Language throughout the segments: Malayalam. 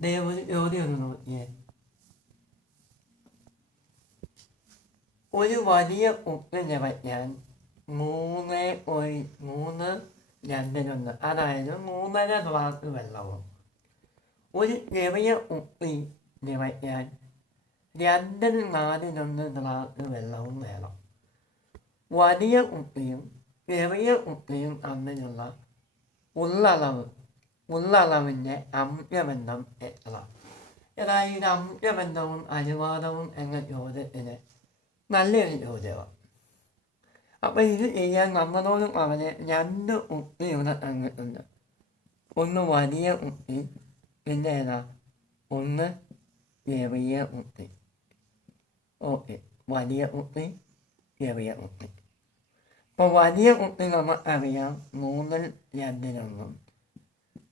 ദേ ഒരു ഒന്ന് നോക്കിയേ ഒരു വലിയ ഉപ്പ് നിറയ്ക്കാൻ മൂന്ന് ഒരു മൂന്ന് രണ്ടിനൊന്ന് അതായത് മൂന്നര ഗ്ലാസ് വെള്ളവും. ഒരു ചെറിയ ഉപ്പി നിറയ്ക്കാൻ രണ്ടിൽ നാലിനൊന്ന് ഗ്ലാസ് വെള്ളവും വേണം. വലിയ ഉപ്പിയും ചെറിയ ഉപ്പിയും തമ്മിലുള്ള ഉള്ളളവ് ഉള്ളളവിന്റെ അംശബന്ധം എത്ര? അതായത് അംശബന്ധവും അനുവാദവും എന്ന ചോദ്യത്തിന് നല്ലൊരു ചോദ്യമാണ് അപ്പം ഇത് ചെയ്യാൻ നമ്മളോട് പറഞ്ഞ് രണ്ട് ഉപ്പി ഇവിടെ തന്നിട്ടുണ്ട് ഒന്ന് വലിയ ഉപ്പി പിന്നെ ഏതാ? ഒന്ന് ചെറിയ ഉപ്പി ഓക്കെ വലിയ ഉപ്പി ചെറിയ ഉപ്പി അപ്പോൾ വലിയ ഉപ്പി നമുക്കറിയാം മൂന്നിൽ രണ്ടിലൊന്നും.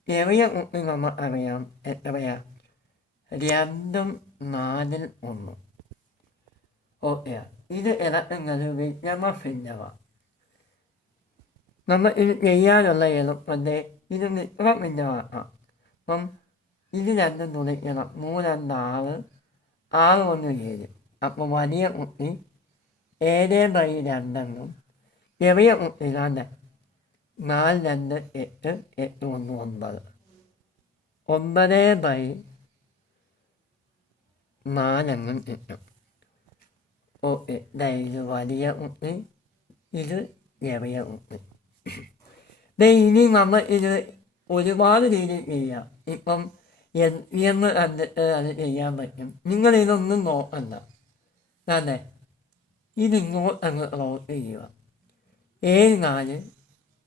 ചെറിയ ഉപ്പി അറിയാം. എത്രയാ രണ്ടും നാലിൽ ഒന്നും. ഓക്കെ ഇത് ഇറക്കുന്നത് വിക്രമഭിന്നമാണ് നമ്മൾ ഇത് ചെയ്യാനുള്ള എളുപ്പത്തെ ഇത് വിക്രമഭിന്നമാക്കാം അപ്പം ഇത് രണ്ടും തുളിക്കണം മൂന്ന് ആറ് ആറ് ഒന്ന് ഏഴ്. അപ്പോൾ വലിയ കുട്ടി ഏഴ് ബൈ രണ്ടെന്നും ചെറിയ കുട്ടി രണ്ട്. നാല് രണ്ട് എട്ട് എട്ട് ഒന്ന് ഒമ്പത് ഒമ്പത് ബൈ നാലെന്നും കിട്ടും ഓക്കെ ഇത് വലിയ ഉണ്ട് ഇത് ചെറിയ ദേ ഇനി നമ്മൾ ഇത് ഒരുപാട് രീതിയിൽ ചെയ്യാം. ഇപ്പം എന്ന് കണ്ടിട്ട് അത് ചെയ്യാൻ പറ്റും. നിങ്ങൾ ഇതൊന്നും നോക്കണ്ട അതെ. ഇത് ഇങ്ങോട്ട് അങ്ങ് റോട്ട് ചെയ്യുക. ഏഴ് നാല്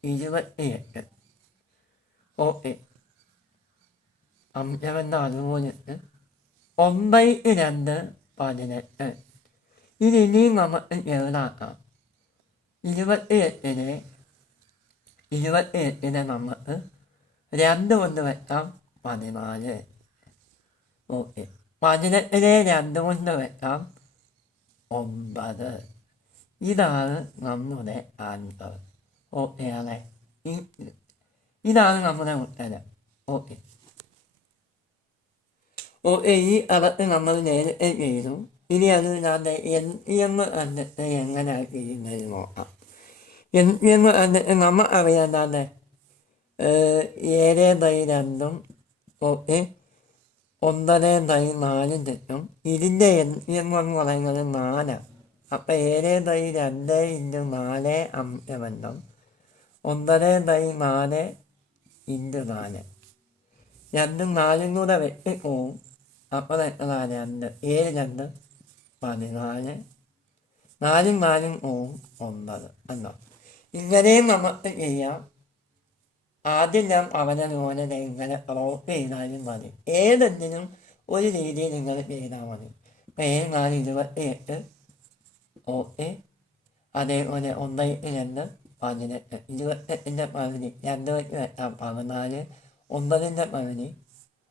ഇരുപത്തി എട്ട് ഓക്കെ അഞ്ചവന്റെ അതുപോലെ ഒമ്പത് രണ്ട് പതിനെട്ട് ഇത് ഇനിയും നമുക്ക് രണ്ട് കൊണ്ട് വെക്കാം പതിനാല് ഓക്കെ പതിനെട്ടിന് രണ്ട് കൊണ്ട് വെക്കാം ഒമ്പത് ഇതാണ് നമ്മുടെ ആൻസർ ഓക്കെ അതെ ഇതാണ് നമ്മുടെ ഉത്തരം ഓക്കെ ഓക്കെ ഈ അകത്ത് നമ്മൾ നേരത്തെ ചെയ്തു ഇനി അത് ഞാൻ എന്ന് കണ്ടിട്ട് എങ്ങനെ ചെയ്യുന്നത് നോക്കാം എന്ന് കണ്ടിട്ട് നമ്മൾ അറിയാതെ ഏഴ് ബൈ രണ്ടും ഓക്കെ ഒമ്പത് ബൈ നാലും തെറ്റും ഇതിന്റെ എന്ന് പറയുന്നത് നാലാണ് അപ്പം ഏഴ് ബൈ രണ്ട് ഇന്റു നാല് അംശബന്ധം ഒമ്പത് ബൈ നാല് ഇന്റു നാല്. രണ്ടും നാലും കൂടെ വെട്ടി പോവും. അപ്പോൾ എത്ര രണ്ട് ഏഴ് രണ്ട് പതിനാല്. നാലും നാലും പോവും ഒമ്പത് എന്നോ. ഇങ്ങനെയും നമുക്ക് ചെയ്യാം. ആദ്യം ഞാൻ അവനെ മോനെ ഇങ്ങനെ റോട്ട് ചെയ്താലും മതി. ഏതെന്തിനും ഒരു രീതിയിൽ നിങ്ങൾ ചെയ്താൽ മതി. ഇപ്പം ഏഴ് നാല് ഇരുപത്തി എട്ട് ഓക്കെ. അതേപോലെ ഒന്നേ രണ്ട് പതിനെട്ട് ഇരുപത്തെട്ടിന്റെ പകുതി രണ്ട് വെച്ച് വെട്ടാം പതിനാല് ഒമ്പതിന്റെ പകുതി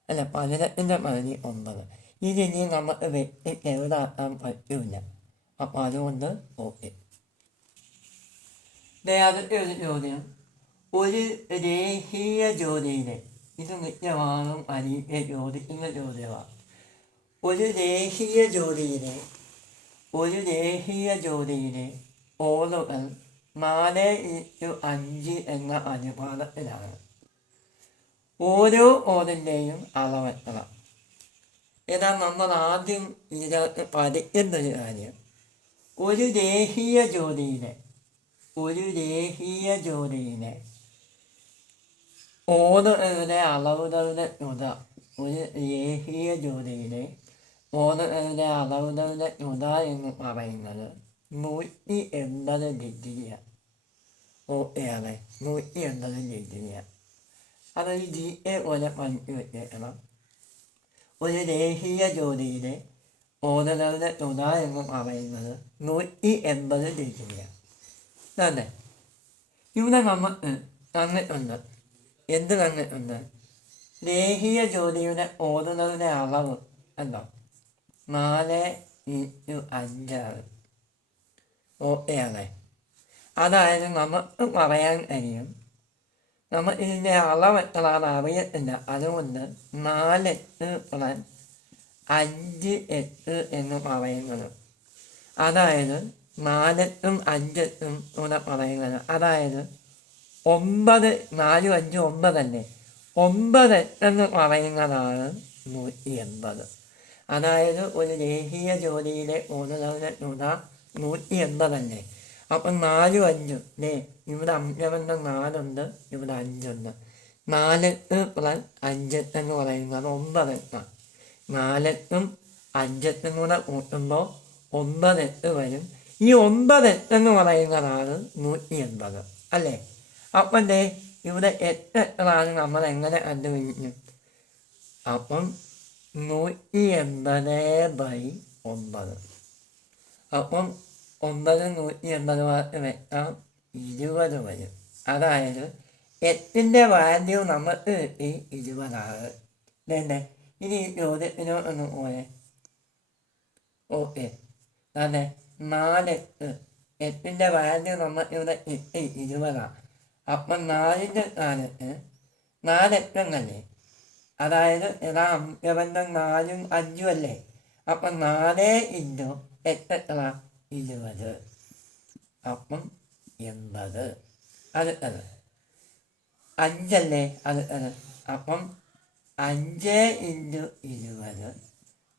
അല്ല പതിനെട്ടിന്റെ പകുതി ഒമ്പത്. ഇതിനി നമുക്ക് വെട്ടി ചെറുതാക്കാൻ പറ്റില്ല അപ്പോൾ അതുകൊണ്ട് ഓക്കെ. അടുത്ത ഒരു ചോദ്യം. ഒരു രേഖീയ ജോലിയിലെ ഇത് മിക്കവാറും പരീക്ഷ ചോദിക്കുന്ന ചോദ്യമാണ്. ഒരു രേഖീയ ജോലിയിലെ ഒരു രേഖീയ ജോലിയിലെ ഓളുകൾ നാല് ഇന്റു അഞ്ച് എന്ന അനുപാതത്തിലാണ്. ഓരോ ഓറിന്റെയും അളവെത്തണം. ഇതാ നമ്മൾ ആദ്യം ഇതിനകത്ത് പഠിക്കുന്നൊരു കാര്യം. ഒരു രേഖീയ ജോലിയിലെ ഒരു രേഖീയ ജോലിയിലെ ഓറുകളുടെ അളവുകളുടെ തുക ഒരു രേഖീയ ജോലിയിലെ ഓറുകളുടെ അളവുകളുടെ തുക എന്ന് പറയുന്നത് നൂറ്റി എൺപത് ഡിഗ്രിയാണ് ഓക്കെയാണ് നൂറ്റി എൺപത് ഡിഗ്രിയാണ് അത് ഈ ജി എ പോലെ പഠിച്ചു വെച്ചേക്കണം. ഒരു രേഖീയ ജോലിയിലെ ഓറുകളുടെ തുക എന്ന് പറയുന്നത് നൂറ്റി എൺപത് ഡിഗ്രിയാണ് അതെ. ഇവിടെ നമുക്ക് തന്നിട്ടുണ്ട്. എന്ത് തന്നിട്ടുണ്ട്? രേഖീയ ജോലിയുടെ ഓടുന്നതിന്റെ അളവ് എന്തോ നാല് ഇന്റു അഞ്ചാണ് ഓക്കെയാണ് അതായത് നമുക്ക് പറയാൻ കഴിയും നമ്മൾ ഇതിന്റെ അളവ് എത്രയാണ് അറിയത്തില്ല. അതുകൊണ്ട് നാല് പ്ലസ് അഞ്ച് എട്ട് എന്ന് പറയുന്നത്. അതായത് നാലെട്ടും അഞ്ചെട്ടും കൂടെ പറയുന്നത്. അതായത് ഒമ്പത് നാല് അഞ്ച് ഒമ്പതല്ലേ? ഒമ്പത് എന്ന് പറയുന്നതാണ് നൂറ്റി എൺപത്. അതായത് ഒരു ദേഹീയ ജോലിയിലെ ഓരോ തുക നൂറ്റി എൺപതല്ലേ അപ്പം നാലും അഞ്ചും അല്ലേ ഇവിടെ അഞ്ചവന്റെ നാലുണ്ട് ഇവിടെ അഞ്ചുണ്ട്. നാലെട്ട് പ്ലസ് അഞ്ചെട്ട് എന്ന് പറയുന്നത് ഒമ്പതെട്ടാണ് നാലെട്ടും അഞ്ചെട്ടും കൂടെ കൂട്ടുമ്പോൾ ഒമ്പതെട്ട് വരും. ഈ ഒമ്പതെട്ട് എന്ന് പറയുന്നതാണ് നൂറ്റി എൺപത്. അല്ലേ? അപ്പം ദേ ഇവിടെ എട്ട് എത്രയാണ് നമ്മൾ എങ്ങനെ കണ്ടുപിടിക്കും? അപ്പം നൂറ്റി എൺപത് ബൈ ഒമ്പത്. അപ്പം ഒമ്പത് നൂറ്റി എൺപത് മാർക്ക് വെക്കാം ഇരുപത് വരും. അതായത് എട്ടിന്റെ വാല്യൂ നമുക്ക് കിട്ടി ഇരുപതാണ് വേണ്ടേ ഇനി ചോദ്യത്തിനോ ചോദ്യത്തിനോട്ടൊന്ന് പോലെ ഓക്കെ. അതെ. നാലെട്ട് എട്ടിന്റെ വാല്യൂ നമ്മൾ ഇവിടെ കിട്ടി ഇരുപതാണ് അപ്പം നാലിന്റെ കാലത്ത് നാലെട്ടെന്നല്ലേ അതായത് ഇതാ അംഗബന്ധം നാലും അഞ്ചും അല്ലേ? അപ്പം നാലേ ഇന്റു എട്ട് എത്ര ഇരുപത്. അപ്പം എൺപത്. അടുത്തത് അഞ്ചല്ലേ? അടുത്തത് അപ്പം അഞ്ച് ഇന്റു ഇരുപത്.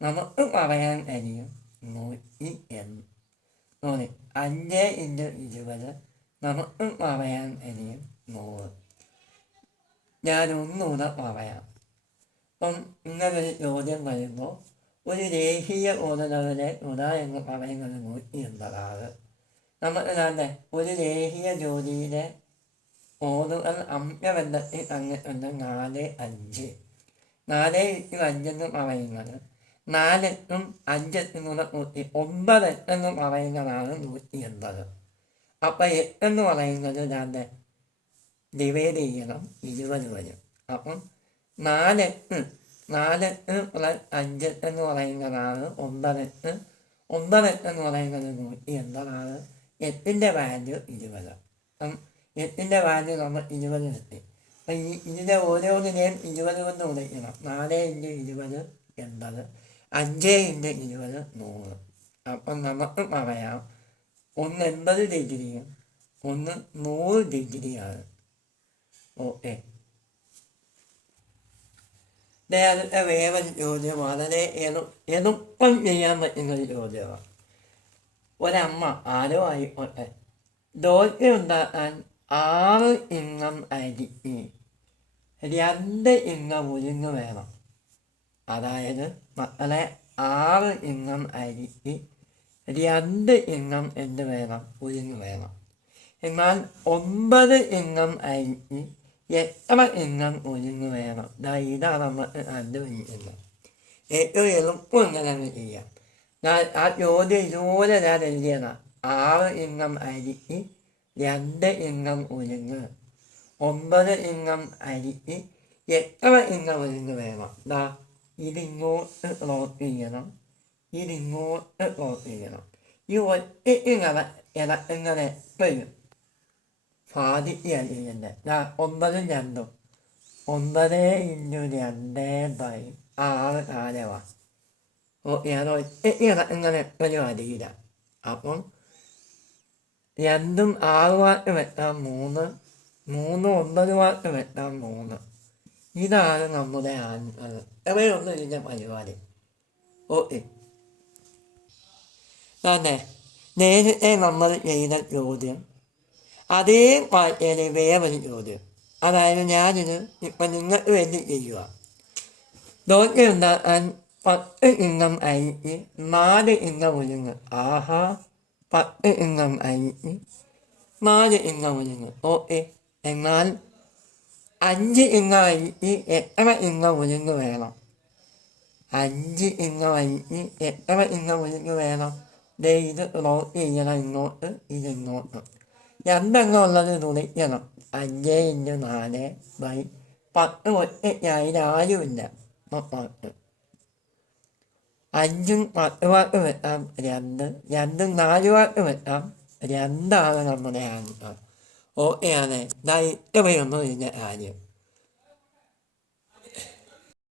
നമുക്ക് പറയാൻ കഴിയും നൂറ്റി എൺ നൂറ്. അഞ്ച് ഇന്റു ഇരുപത്. നമുക്ക് പറയാൻ കഴിയും നൂറ്. ഞാനൊന്നുകൂടെ പറയാം. അപ്പം ഇങ്ങനൊരു ചോദ്യം വരുമ്പോൾ ഒരു ദേശീയ ഉട എന്ന് പറയുന്നത് നൂറ്റി എൺപതാണ് നമുക്ക് തന്നെ ഒരു ദേശീയ ജോലിയിലെ ഓടുകൾ അമ്യബന്ധത്തിൽ തന്നിട്ടുണ്ട് നാല് അഞ്ച്. നാല് ഇട്ട് അഞ്ചെന്ന് പറയുന്നത്. നാലെട്ടും അഞ്ചെട്ടും കൂടെ കൂട്ടി ഒമ്പത് എന്ന് പറയുന്നതാണ് നൂറ്റി എൺപത്. അപ്പം എട്ടെന്ന് പറയുന്നത് ഞാൻ ഡിവൈഡ് ചെയ്യണം. ഇരുപത് വരും. അപ്പം നാലെട്ട് നാലെട്ട് പ്ലസ് അഞ്ച് എന്ന് പറയുന്നതാണ് ഒമ്പതെട്ട് ഒമ്പതെട്ട് എന്ന് പറയുന്നത് നൂറ്റി എൺപതാണ് എട്ടിന്റെ വാല്യൂ ഇരുപത്. എട്ടിന്റെ വാല്യൂ നമ്മൾ ഇരുപത് എത്തി അപ്പം ഈ ഇതിന്റെ ഓരോന്നിനെയും ഇരുപത് കൊണ്ട് വിളിക്കണം നാല് ഇന്റു ഇരുപത് എൺപത്. അഞ്ച് ഇന്റു ഇരുപത് നൂറ്. അപ്പം നമുക്ക് പറയാം. ഒന്ന് എൺപത് ഡിഗ്രിയും ഒന്ന് നൂറ് ഡിഗ്രിയാണ്. ഓക്കെ നേരത്തെ വേവൻ ചോദ്യം വളരെ എളു ചെയ്യാൻ പറ്റുന്ന ഒരു ചോദ്യമാണ് ഒരമ്മ ആരോ ആയിക്കോട്ടെ ദോശ ഉണ്ടാക്കാൻ ആറ് ഇങ്ങം അരിക്ക് രണ്ട് ഇങ്ങം ഉരുങ്ങ് വേണം. അതായത് മക്കളെ ആറ് ഇങ്ങം അരിക്ക് രണ്ട് ഇങ്ങം എന്ത് വേണം? ഉരുങ്ങ് വേണം. എന്നാൽ ഒമ്പത് ഇങ്ങം അരിക്ക് എത്ര എണ്ണം ഒഴിഞ്ഞു വേണം. ഇതാണ് നമ്മൾ കണ്ടുപിടിക്കുന്നത് ഏറ്റവും എളുപ്പം ഇങ്ങനെ ചെയ്യാം. ഞാൻ ആ ചോദ്യം ഇതുപോലെ ഞാൻ എഴുതിയതാണ് ആറ് ഇംഗം അരിക്ക് രണ്ട് ഇംഗം ഒരുങ്ങ് ഒമ്പത് ഇംഗം അരിക്ക് എത്ര ഇംഗം ഒരുങ്ങ് വേണം. ദാ ഇതിങ്ങോട്ട് ക്ലോസ് ചെയ്യണം. ഇതിങ്ങോട്ട് ക്ലോസ് ചെയ്യണം. ഈ ഒറ്റ ഇങ്ങനെ ഇങ്ങനെ എപ്പോഴും. സാധിക്കുകയാണ് ചെയ്യുന്നത് ഞാൻ ഒമ്പതും രണ്ടും ഒമ്പത് ഇന്റു രണ്ട് ബൈ ആറ് കാലമാണ് ഞാൻ ഇങ്ങനെ അറിയില്ല അപ്പം രണ്ടും ആറ് വാക്ക് വെട്ടാൻ മൂന്ന്. മൂന്ന് ഒമ്പത് വാക്ക് വെട്ടാൻ മൂന്ന്. ഇതാണ് നമ്മുടെ ആൻസർ എവിടെയൊന്നും ഇതിന്റെ പരിപാടി? ഓക്കെ തന്നെ നേരത്തെ നമ്മൾ ചെയ്ത ചോദ്യം അതേ വാർത്തയിലെ വേറൊരു ചോദ്യം. അതായത് ഞാനിത് ഇപ്പം നിങ്ങൾക്ക് വേണ്ടി ചെയ്യുക. ദോശ ഉണ്ടാക്കാൻ പത്ത് ഇംഗം അരിക്ക് നാല് ഇംഗം ഒരുങ്ങ് ആഹാ പത്ത് ഇംഗം അരിക്ക് നാല് ഇംഗം ഒരുങ്ങ് ഓക്കെ. എന്നാൽ അഞ്ച് ഇംഗം അരിക്ക് എത്ര ഇംഗം ഒരുങ്ങ് വേണം? അഞ്ച് ഇംഗം അരിക്ക് എത്ര ഇംഗം ഒരുങ്ങ് വേണം? ദേ ഇത് റോട്ട് ചെയ്യണം ഇങ്ങോട്ട് ഇത് രണ്ടെണ്ണം ഉള്ളത് തുണിക്കണം അഞ്ച് ഇഞ്ച് നാല് ബൈ. പത്ത് ഒറ്റയ്ക്കായി ആരുമില്ല പത്ത് അഞ്ചും പത്ത് വാക്ക് വെക്കാം രണ്ട് രണ്ടും നാല് വാക്ക് വെക്കാം രണ്ടാണ് നമ്മുടെ ആൻസർ ഓക്കെയാണ് ഇതാ ഇത്രയൊന്നും ഇതിന്റെ കാര്യം